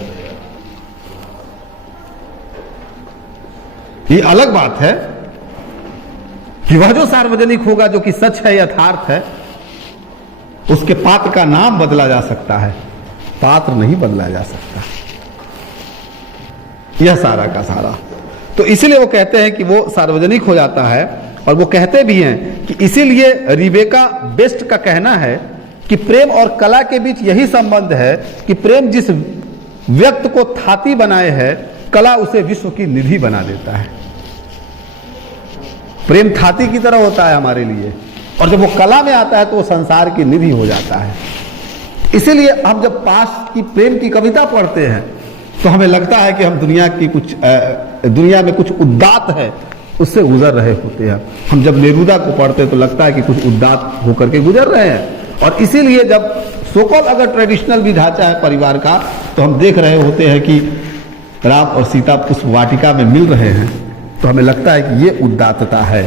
ये अलग बात है कि वह जो सार्वजनिक होगा, जो कि सच है, यथार्थ है, उसके पात्र का नाम बदला जा सकता है, पात्र नहीं बदला जा सकता। यह सारा का सारा तो इसीलिए वो कहते हैं कि वो सार्वजनिक हो जाता है। और वो कहते भी हैं कि इसीलिए रिबेका बेस्ट का कहना है कि प्रेम और कला के बीच यही संबंध है कि प्रेम जिस व्यक्ति को थाती बनाए है, कला उसे विश्व की निधि बना देता है। प्रेम थाती की तरह होता है हमारे लिए, और जब वो कला में आता है तो वो संसार की निधि हो जाता है। इसीलिए हम जब पास की प्रेम की कविता पढ़ते हैं तो हमें लगता है कि हम दुनिया में कुछ उदात्त है उससे गुजर रहे होते हैं। हम जब नेरूदा को पढ़ते हैं तो लगता है कि कुछ उदात्त होकर के गुजर रहे हैं। और इसीलिए जब सोकॉल अगर ट्रेडिशनल भी ढांचा है परिवार का, तो हम देख रहे होते हैं कि राम और सीता उस वाटिका में मिल रहे हैं, तो हमें लगता है कि ये उदात्तता है।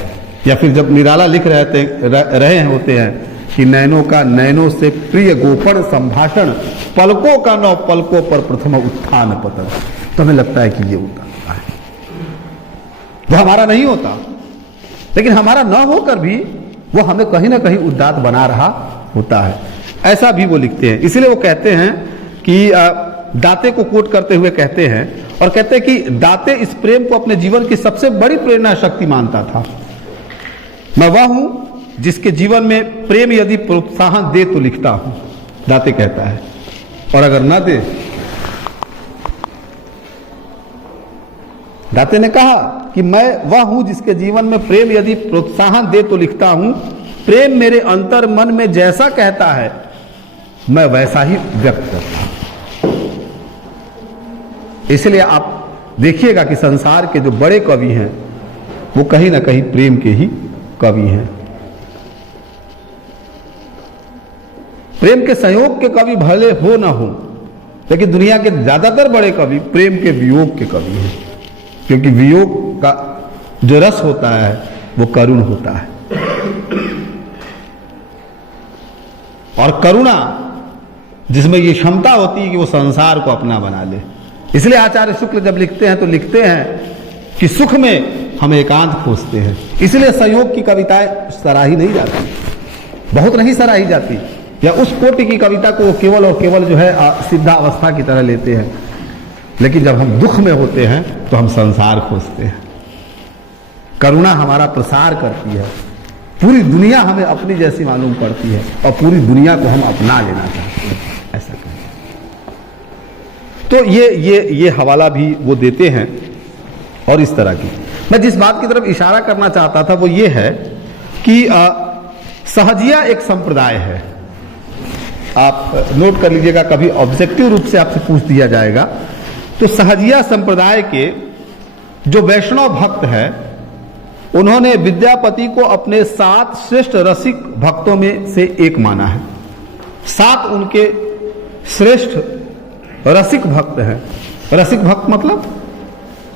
या फिर जब निराला लिख रहे होते हैं कि नैनों का नैनों से प्रिय गोपन संभाषण, पलकों का नौ पलकों पर प्रथम उत्थान पतन, तो हमें लगता है कि ये उदात्तता है। वो हमारा नहीं होता, लेकिन हमारा न होकर भी वो हमें कहीं ना कहीं उदात्त बना रहा होता है। ऐसा भी वो लिखते हैं। इसलिए वो कहते हैं कि दाते को कोट करते हुए कहते हैं, और कहते हैं कि दाते इस प्रेम को अपने जीवन की सबसे बड़ी प्रेरणा शक्ति मानता था। मैं वह हूं जिसके जीवन में प्रेम यदि प्रोत्साहन दे तो लिखता हूं, दाते कहता है, और अगर ना दे। दाते ने कहा कि मैं वह हूं जिसके जीवन में प्रेम यदि प्रोत्साहन दे तो लिखता हूं। प्रेम मेरे अंतर मन में जैसा कहता है मैं वैसा ही व्यक्त करता हूं। इसलिए आप देखिएगा कि संसार के जो बड़े कवि हैं वो कहीं ना कहीं प्रेम के ही कवि हैं। प्रेम के संयोग के कवि भले हो ना हो, लेकिन दुनिया के ज्यादातर बड़े कवि प्रेम के वियोग के कवि हैं, क्योंकि वियोग का जो रस होता है वो करुण होता है। और करुणा जिसमें ये क्षमता होती है कि वो संसार को अपना बना ले। इसलिए आचार्य शुक्ल जब लिखते हैं तो लिखते हैं कि सुख में हम एकांत खोजते हैं। इसलिए संयोग की कविताएं सराही नहीं जाती, बहुत नहीं सराही जाती, या उस कोटि की कविता को केवल और केवल जो है सिद्धा अवस्था की तरह लेते हैं। लेकिन जब हम दुख में होते हैं तो हम संसार खोजते हैं। करुणा हमारा प्रसार करती है, पूरी दुनिया हमें अपनी जैसी मालूम पड़ती है और पूरी दुनिया को हम अपना लेना चाहते हैं। ऐसा कहें तो ये हवाला भी वो देते हैं। और इस तरह की मैं जिस बात की तरफ इशारा करना चाहता था वो ये है कि सहजिया एक संप्रदाय है। आप नोट कर लीजिएगा, कभी ऑब्जेक्टिव रूप से आपसे पूछ दिया जाएगा तो सहजिया संप्रदाय के जो वैष्णव भक्त है उन्होंने विद्यापति को अपने 7 श्रेष्ठ रसिक भक्तों में से एक माना है। 7 उनके श्रेष्ठ रसिक भक्त हैं। रसिक भक्त मतलब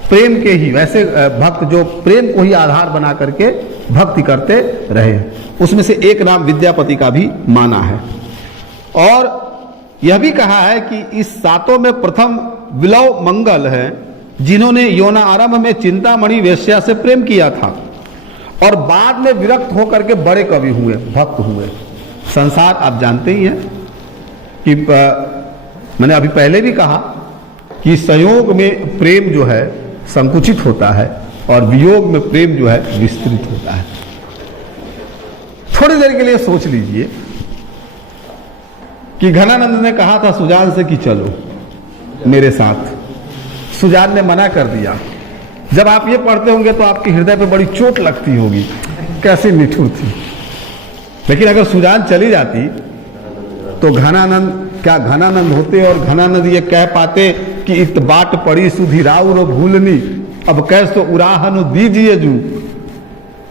प्रेम के ही, वैसे भक्त जो प्रेम को ही आधार बना करके भक्ति करते रहे, उसमें से एक नाम विद्यापति का भी माना है। और यह भी कहा है कि इस 7 में प्रथम विलव मंगल है, जिन्होंने यौना आरंभ में चिंतामणि वेश्या से प्रेम किया था और बाद में विरक्त होकर के बड़े कवि हुए, भक्त हुए। संसार आप जानते ही हैं कि मैंने अभी पहले भी कहा कि संयोग में प्रेम जो है संकुचित होता है और वियोग में प्रेम जो है विस्तृत होता है। थोड़ी देर के लिए सोच लीजिए कि घनानंद ने कहा था सुजान से कि चलो मेरे साथ, सुजान ने मना कर दिया। जब आप ये पढ़ते होंगे तो आपके हृदय पे बड़ी चोट लगती होगी, कैसी निठुर थी। लेकिन अगर सुजान चली जाती तो घनानंद क्या घनानंद होते और घनानंद ये कह पाते कि इत बाट पड़ी सुधीराउ रो भूलनी, अब कैसो उराहन दीजिए जू,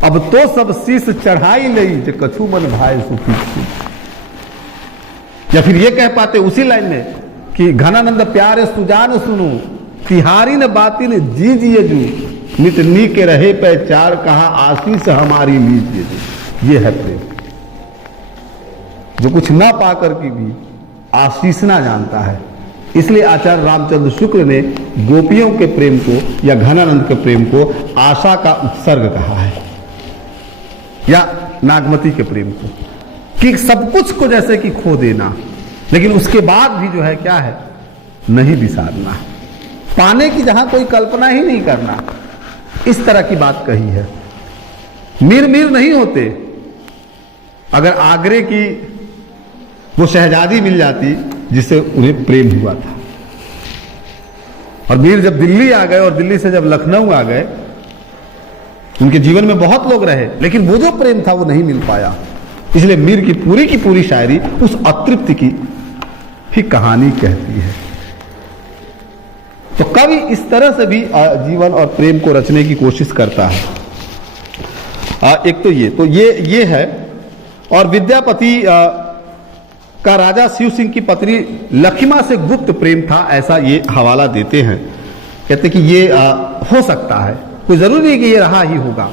अब तो सब शीश चढ़ाई लई जे कछु मन भाई सुखी। या फिर ये कह पाते उसी लाइन में कि घनानंद प्यारे सुजान सुनो, तिहारी न बातिन जी जिए जू, नित नी के रहे पहचार, कहा आशीष हमारी लीजिए जू। ये है प्रेम, जो कुछ ना पाकर के भी आशीषना जानता है। इसलिए आचार्य रामचंद्र शुक्ल ने गोपियों के प्रेम को या घनानंद के प्रेम को आशा का उत्सर्ग कहा है, या नागमती के प्रेम को, कि सब कुछ को जैसे कि खो देना, लेकिन उसके बाद भी जो है क्या है, नहीं बिसारना, पाने की जहां कोई कल्पना ही नहीं करना, इस तरह की बात कही है। मीर मीर नहीं होते। अगर आगरे की वो शहजादी मिल जाती जिससे उन्हें प्रेम हुआ था, और मीर जब दिल्ली आ गए और दिल्ली से जब लखनऊ आ गए, उनके जीवन में बहुत लोग रहे, लेकिन वो जो प्रेम था वो नहीं मिल पाया। इसलिए मीर की पूरी शायरी उस अतृप्ति की ही कहानी कहती है। तो कवि इस तरह से भी जीवन और प्रेम को रचने की कोशिश करता है। एक तो ये है। और विद्यापति का राजा शिव सिंह की पत्नी लखिमा से गुप्त प्रेम था, ऐसा ये हवाला देते हैं। कहते कि ये हो सकता है, कोई जरूरी नहीं कि ये रहा ही होगा,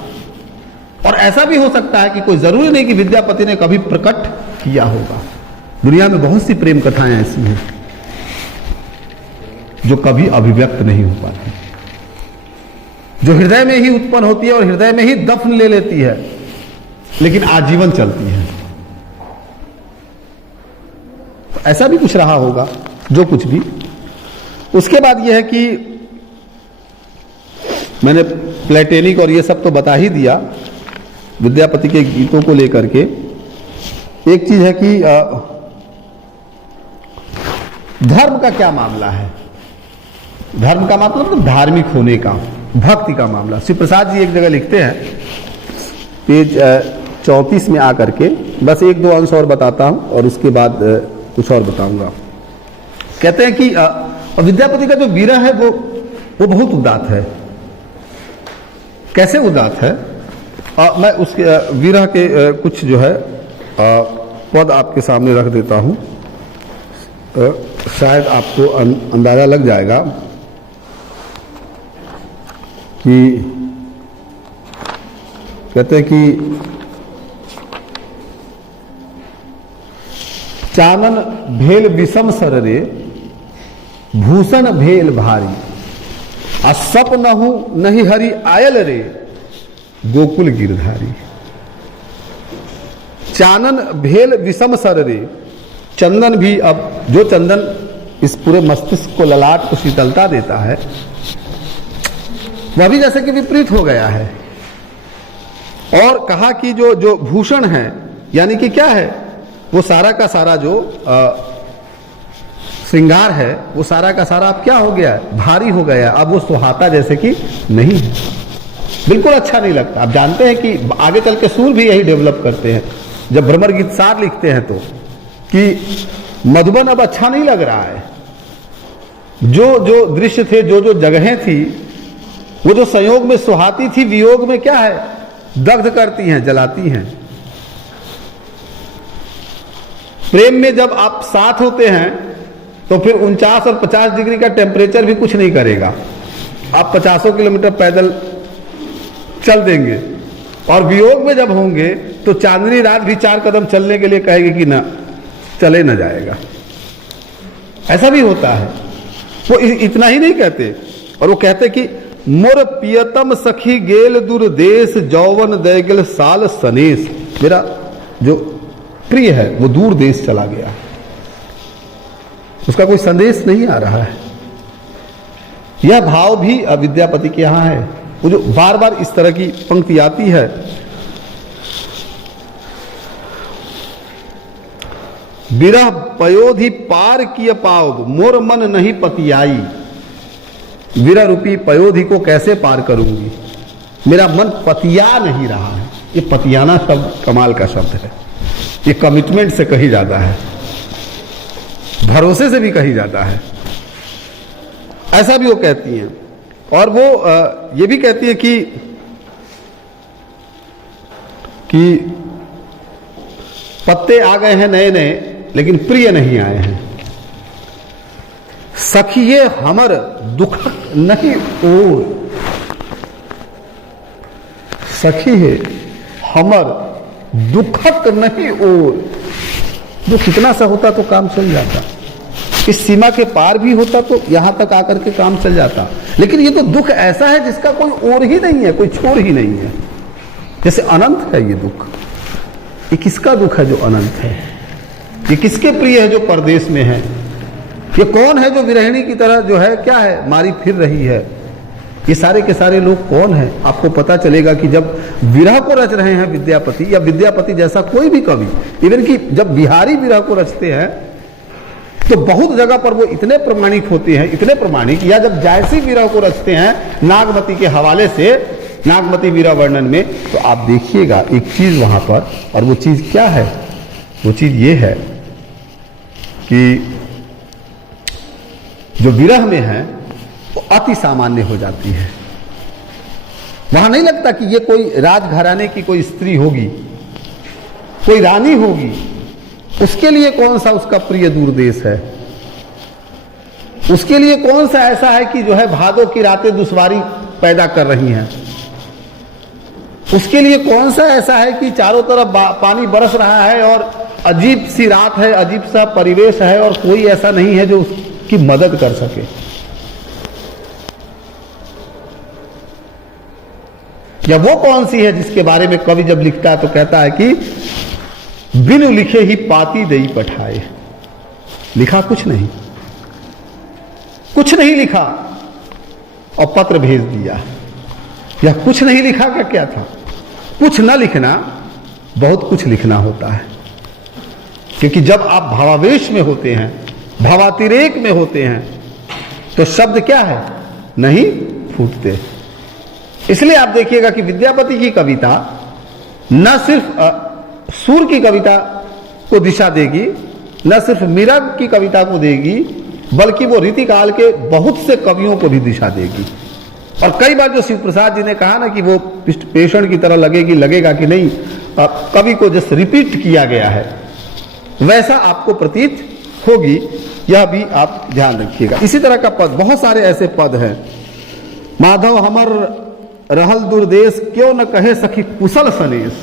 और ऐसा भी हो सकता है कि कोई जरूरी नहीं कि विद्यापति ने कभी प्रकट किया होगा। दुनिया में बहुत सी प्रेम कथाएं ऐसी हैं जो कभी अभिव्यक्त नहीं हो पाती, जो हृदय में ही उत्पन्न होती है और हृदय में ही दफन ले लेती है, लेकिन आजीवन चलती है। तो ऐसा भी कुछ रहा होगा, जो कुछ भी। उसके बाद यह है कि मैंने प्लेटोनिक और ये सब तो बता ही दिया विद्यापति के गीतों को लेकर के। एक चीज है कि धर्म का क्या मामला है। धर्म का मतलब तो धार्मिक होने का, भक्ति का मामला। श्री प्रसाद जी एक जगह लिखते हैं, पेज 34 में आकर के, बस एक दो अंश और बताता हूं और उसके बाद कुछ और बताऊंगा। कहते हैं कि विद्यापति का जो विरह है वो बहुत उदात्त है। कैसे उदात्त है? मैं उसके विरह के कुछ जो है पद आपके सामने रख देता हूं, शायद आपको अंदाजा लग जाएगा कि कहते हैं कि चानन भेल विषम सर रे, भूषण भेल भारी, आ सप नहु नहीं हरि आयल रे, गोकुल गिरधारी। चानन भेल विषम सर रे, चंदन भी, अब जो चंदन इस पूरे मस्तिष्क को, ललाट को शीतलता देता है, वह भी जैसे कि विपरीत हो गया है। और कहा कि जो भूषण है, यानी कि क्या है, वो सारा का सारा जो श्रृंगार है, वो सारा का सारा अब क्या हो गया, भारी हो गया। अब वो सुहाता जैसे कि नहीं है, बिल्कुल अच्छा नहीं लगता। आप जानते हैं कि आगे चल के सूर भी यही डेवलप करते हैं। जब भ्रमर गीत सार लिखते हैं तो कि मधुबन अब अच्छा नहीं लग रहा है। जो दृश्य थे, जो जगहें थी, वो जो संयोग में सुहाती थी, वियोग में क्या है, दग्ध करती हैं, जलाती हैं। प्रेम में जब आप साथ होते हैं तो फिर 49 और 50 डिग्री का टेम्परेचर भी कुछ नहीं करेगा। आप 50 किलोमीटर पैदल चल देंगे। और वियोग में जब होंगे तो चांदनी रात भी 4 कदम चलने के लिए कहेगी कि ना, चले ना जाएगा। ऐसा भी होता है। वो इतना ही नहीं कहते, और वो कहते कि मोर पियतम सखी गेल दूर देश, जौवन दैगल साल सनेश। मेरा जो प्रिय है वो दूर देश चला गया, उसका कोई संदेश नहीं आ रहा है। यह भाव भी विद्यापति के यहां है। वो जो बार बार इस तरह की पंक्ति आती है, बिरह पयोधि पार किय पाओ, मोर मन नहीं पतियाई। विरह रूपी पयोधि को कैसे पार करूंगी, मेरा मन पतिया नहीं रहा है। ये पतियाना शब्द कमाल का शब्द है। ये कमिटमेंट से कही जाता है, भरोसे से भी कही जाता है। ऐसा भी वो कहती हैं। और वो ये भी कहती है कि पत्ते आ गए हैं नए नए, लेकिन प्रिय नहीं आए हैं। सखिए हमर दुखक नहीं ओर, सखी है हमर दुखक नहीं ओर। जो कितना सा होता तो काम चल जाता, इस सीमा के पार भी होता तो यहां तक आकर के काम चल जाता। लेकिन ये तो दुख ऐसा है जिसका कोई ओर ही नहीं है, कोई छोर ही नहीं है। जैसे अनंत है ये दुख। ये किसका दुख है जो अनंत है? ये किसके प्रिय है जो परदेश में है? ये कौन है जो विरहिणी की तरह जो है क्या है मारी फिर रही है? ये सारे के सारे लोग कौन हैं? आपको पता चलेगा कि जब विरह को रच रहे हैं विद्यापति, या विद्यापति जैसा कोई भी कवि, इवन कि जब बिहारी विरह को रचते हैं तो बहुत जगह पर वो इतने प्रमाणिक होते हैं, इतने प्रमाणिक, या जब जायसी विरह को रचते हैं नागमती के हवाले से, नागमती विरह वर्णन में, तो आप देखिएगा एक चीज वहां पर, और वो चीज क्या है? वो चीज ये है कि जो विरह में है वो अति सामान्य हो जाती है। वहां नहीं लगता कि ये कोई राजघराने की कोई स्त्री होगी, कोई रानी होगी, उसके लिए कौन सा उसका प्रिय दूर देश है, उसके लिए कौन सा ऐसा है कि जो है भादों की रातें दुश्वारी पैदा कर रही हैं, उसके लिए कौन सा ऐसा है कि चारों तरफ पानी बरस रहा है और अजीब सी रात है, अजीब सा परिवेश है, और कोई ऐसा नहीं है जो उसकी मदद कर सके। या वो कौन सी है जिसके बारे में कवि जब लिखता है तो कहता है कि बिनु लिखे ही पाती दई पठाए। लिखा कुछ नहीं, कुछ नहीं लिखा और पत्र भेज दिया। या कुछ नहीं लिखा का क्या था? कुछ न लिखना, बहुत कुछ लिखना होता है। क्योंकि जब आप भावावेश में होते हैं, भावातिरेक में होते हैं, तो शब्द क्या है? नहीं फूटते। इसलिए आप देखिएगा कि विद्यापति की कविता न सिर्फ सूर की कविता को दिशा देगी, न सिर्फ मीरा की कविता को देगी, बल्कि वो रीतिकाल के बहुत से कवियों को भी दिशा देगी। और कई बार जो शिव प्रसाद जी ने कहा ना कि वो पेशेंट की तरह लगेगा कि नहीं, कवि को जस्ट रिपीट किया गया है, वैसा आपको प्रतीत होगी। यह भी आप ध्यान रखिएगा। इसी तरह का पद, बहुत सारे ऐसे पद हैं। माधव हमर रहल दुर्देश, क्यों न कहे सखी कुशल सनेश।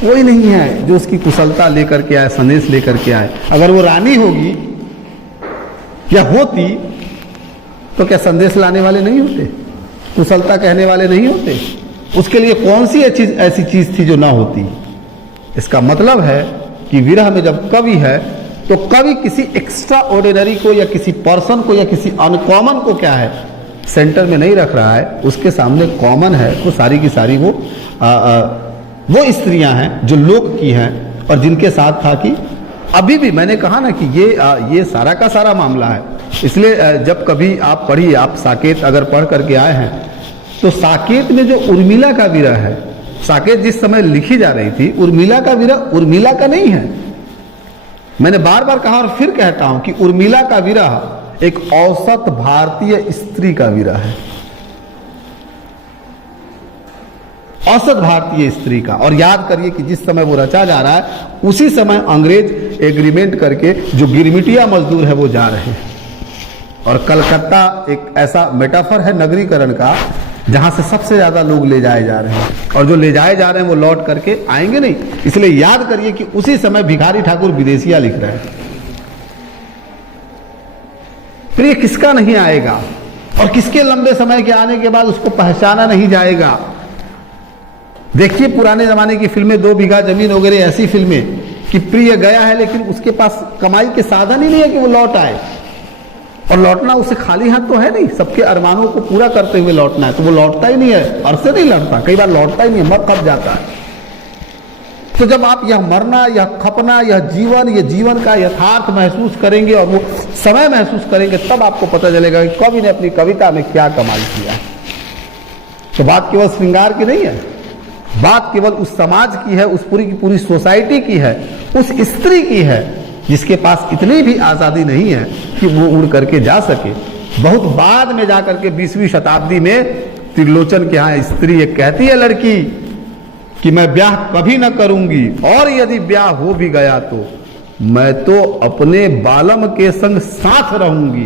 कोई नहीं है जो उसकी कुशलता लेकर के आए, सनेश लेकर के आए। अगर वो रानी होगी या होती तो क्या संदेश लाने वाले नहीं होते, कुशलता कहने वाले नहीं होते? उसके लिए कौन सी ऐसी चीज थी जो ना होती? इसका मतलब है कि विरह में जब कवि है तो कवि किसी एक्स्ट्रा ऑर्डिनरी को या किसी पर्सन को या किसी अनकॉमन को क्या है सेंटर में नहीं रख रहा है। उसके सामने कॉमन है, वो सारी की सारी वो स्त्रियां हैं जो लोक की हैं और जिनके साथ था कि अभी भी मैंने कहा ना कि ये सारा का सारा मामला है। इसलिए जब कभी आप पढ़िए, आप साकेत अगर पढ़ करके आए हैं तो साकेत में जो उर्मिला का विरह है, साकेत जिस समय लिखी जा रही थी, उर्मिला का विरह उर्मिला का नहीं है। मैंने बार बार कहा और फिर कहता हूं कि उर्मिला का विरह एक औसत भारतीय स्त्री का विरह है, औसत भारतीय स्त्री का। और याद करिए कि जिस समय वो रचा जा रहा है उसी समय अंग्रेज एग्रीमेंट करके जो गिरमिटिया मजदूर है वो जा रहे हैं। और कलकत्ता एक ऐसा मेटाफर है नगरीकरण का जहां से सबसे ज्यादा लोग ले जाए जा रहे हैं, और जो ले जाए जा रहे हैं वो लौट करके आएंगे नहीं। इसलिए याद करिए कि उसी समय भिखारी ठाकुर विदेशिया लिख रहे हैं। फिर ये किसका नहीं आएगा और किसके लंबे समय के आने के बाद उसको पहचाना नहीं जाएगा। देखिए पुराने जमाने की फिल्में, 2 बीघा जमीन वगैरह ऐसी फिल्में कि प्रिय गया है लेकिन उसके पास कमाई के साधन ही नहीं है कि वो लौट आए, और लौटना उसे खाली हाथ तो है नहीं, सबके अरमानों को पूरा करते हुए लौटना है, तो वो लौटता ही नहीं है, अरसे नहीं लौटता, कई बार लौटता ही नहीं है, मर खप जाता है। तो जब आप यह मरना, यह खपना, यह जीवन का यथार्थ महसूस करेंगे और वो समय महसूस करेंगे, तब आपको पता चलेगा कि कवि ने अपनी कविता में क्या कमाल किया। तो बात केवल श्रृंगार की नहीं है, बात केवल उस समाज की है, उस पूरी की पूरी सोसाइटी की है, उस स्त्री की है जिसके पास इतनी भी आजादी नहीं है कि वो उड़ करके जा सके। बहुत बाद में जाकर के 20वीं शताब्दी में त्रिलोचन के यहाँ स्त्री एक कहती है लड़की कि मैं ब्याह कभी न करूंगी, और यदि ब्याह हो भी गया तो मैं तो अपने बालम के संग साथ रहूंगी,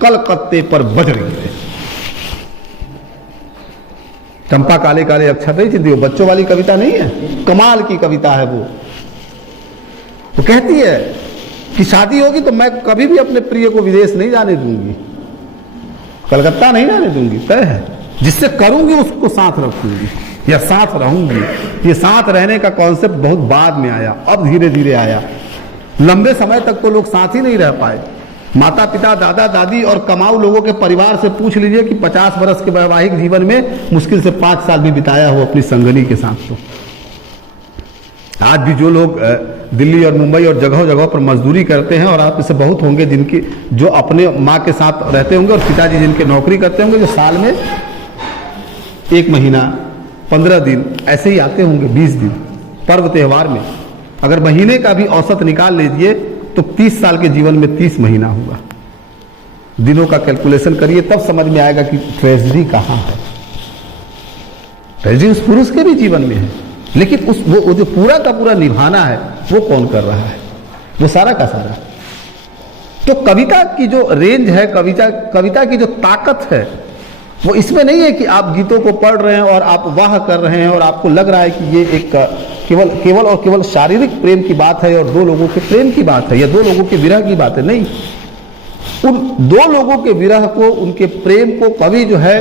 कलकत्ते पर बजरी से। चंपा काले काले अक्षर नहीं चिंती, वो बच्चों वाली कविता नहीं है, कमाल की कविता है वो कहती है कि शादी होगी तो मैं कभी भी अपने प्रिय को विदेश नहीं जाने दूंगी, कलकत्ता नहीं जाने दूंगी, तय है। जिससे करूंगी उसको साथ रखूंगी या साथ रहूंगी। ये साथ रहने का कॉन्सेप्ट बहुत बाद में आया, अब धीरे धीरे आया। लंबे समय तक तो लोग साथ ही नहीं रह पाए। माता पिता, दादा दादी और कमाऊ लोगों के परिवार से पूछ लीजिए कि 50 वर्ष के वैवाहिक जीवन में मुश्किल से 5 साल भी बिताया हो अपनी संगनी के साथ। तो आज भी जो लोग दिल्ली और मुंबई और जगह जगह पर मजदूरी करते हैं, और आप इससे बहुत होंगे जिनकी जो अपने माँ के साथ रहते होंगे और पिताजी जिनके नौकरी करते होंगे, जो साल में 1 महीना 15 दिन ऐसे ही आते होंगे, 20 दिन पर्व त्योहार में। अगर महीने का भी औसत निकाल लीजिए तो 30 साल के जीवन में 30 महीना होगा। दिनों का कैलकुलेशन करिए, तब समझ में आएगा कि ट्रेजेडी कहाँ है। ट्रेजेडी उस पुरुष के भी जीवन में है, लेकिन वो जो पूरा का पूरा निभाना है वो कौन कर रहा है, वो सारा का सारा। तो कविता की जो रेंज है, कविता की जो ताकत है, वो इसमें नहीं है कि आप गीतों को पढ़ रहे हैं और आप वाह कर रहे हैं और आपको लग रहा है कि ये एक केवल और केवल शारीरिक प्रेम की बात है और 2 लोगों के प्रेम की बात है या 2 लोगों के विरह की बात है। नहीं, उन 2 लोगों के विरह को, उनके प्रेम को कवि जो है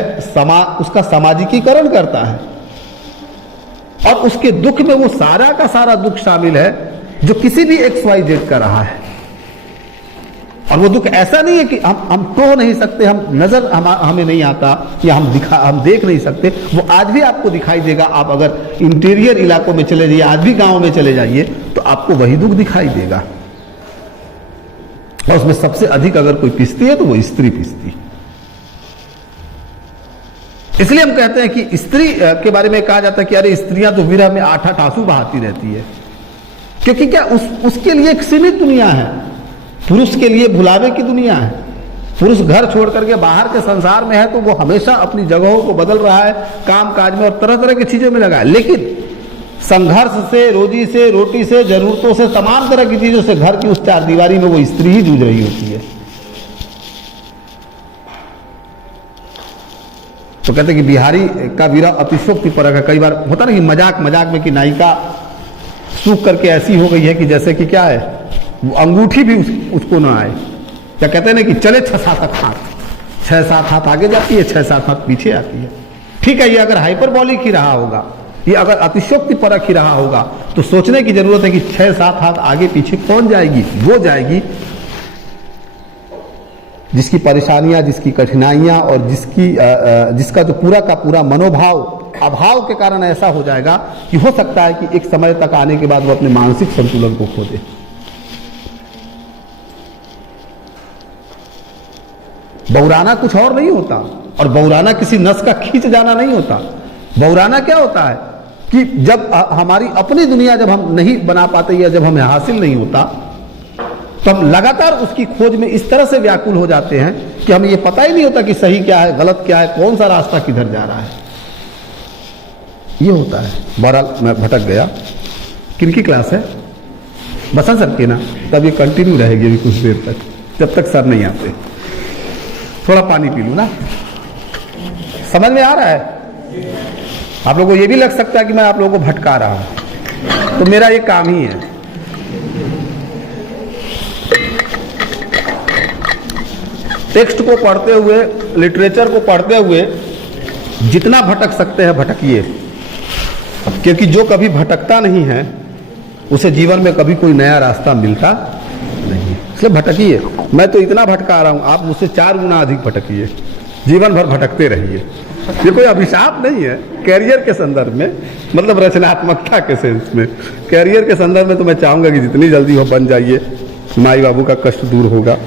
उसका सामाजिकीकरण करता है, और उसके दुख में वो सारा का सारा दुख शामिल है जो किसी भी XYZ का रहा है। और वो दुख ऐसा नहीं है कि हम टोह नहीं सकते, हमें नहीं आता या हम देख नहीं सकते। वो आज भी आपको दिखाई देगा। आप अगर इंटीरियर इलाकों में चले जाइए, आज भी गांव में चले जाइए, तो आपको वही दुख दिखाई देगा। और उसमें सबसे अधिक अगर कोई पिसती है तो वो स्त्री पिसती। इसलिए हम कहते हैं कि स्त्री के बारे में कहा जाता है कि अरे स्त्रियां तो विरह में 8 आंसू बहाती रहती है, क्योंकि क्या उसके लिए एक सीमित दुनिया है। पुरुष के लिए भुलावे की दुनिया है। पुरुष घर छोड़ करके बाहर के संसार में है तो वो हमेशा अपनी जगहों को बदल रहा है, काम काज में और तरह तरह की चीजों में लगा है। लेकिन संघर्ष से, रोजी से, रोटी से, जरूरतों से, तमाम तरह की चीजों से घर की उस 4 दीवारी में वो स्त्री ही जूझ रही होती है। तो कहते हैं कि बिहारी का विरह अतिशोक्ति परक है। कई बार होता ना कि मजाक में कि नायिका सूख करके ऐसी हो गई है कि जैसे कि क्या है, वो अंगूठी भी उसको ना आए। क्या कहते हैं ना कि चले 6-7 हाथ, 6-7 हाथ आगे जाती है, 6-7 हाथ पीछे आती है। ठीक है, ये अगर हाइपरबॉलिक ही रहा होगा, ये अगर अतिशयोक्ति परक ही रहा होगा, तो सोचने की जरूरत है कि 6-7 हाथ आगे पीछे कौन जाएगी? वो जाएगी जिसकी परेशानियां, जिसकी कठिनाइयां और जिसका जो पूरा का पूरा मनोभाव अभाव के कारण ऐसा हो जाएगा कि हो सकता है कि एक समय तक आने के बाद वो अपने मानसिक संतुलन को खो दे। बौराना कुछ और नहीं होता, और बौराना किसी नस का खींच जाना नहीं होता। बौराना क्या होता है कि जब हमारी अपनी दुनिया जब हम नहीं बना पाते या जब हमें हासिल नहीं होता, तो हम लगातार उसकी खोज में इस तरह से व्याकुल हो जाते हैं कि हमें यह पता ही नहीं होता कि सही क्या है, गलत क्या है, कौन सा रास्ता किधर जा रहा है। ये होता है। बहरहाल मैं भटक गया। किनकी क्लास है? बसंत सर की ना? तब ये कंटिन्यू रहेगी अभी कुछ देर तक, जब तक सर नहीं आते। थोड़ा पानी पी लूं ना। समझ में आ रहा है? आप लोगों को ये भी लग सकता है कि मैं आप लोगों को भटका रहा हूं, तो मेरा ये काम ही है। टेक्स्ट को पढ़ते हुए, लिटरेचर को पढ़ते हुए जितना भटक सकते हैं भटकिए, क्योंकि जो कभी भटकता नहीं है उसे जीवन में कभी कोई नया रास्ता मिलता नहीं। इसलिए भटकिए। मैं तो इतना भटका रहा हूं, आप मुझसे 4 गुना अधिक भटकिए, जीवन भर भटकते रहिए। ये कोई अभिशाप नहीं है। कैरियर के संदर्भ में, मतलब रचनात्मकता के सेंस में, कैरियर के संदर्भ में तो मैं चाहूंगा कि जितनी जल्दी हो बन जाइए, माई बाबू का कष्ट दूर होगा।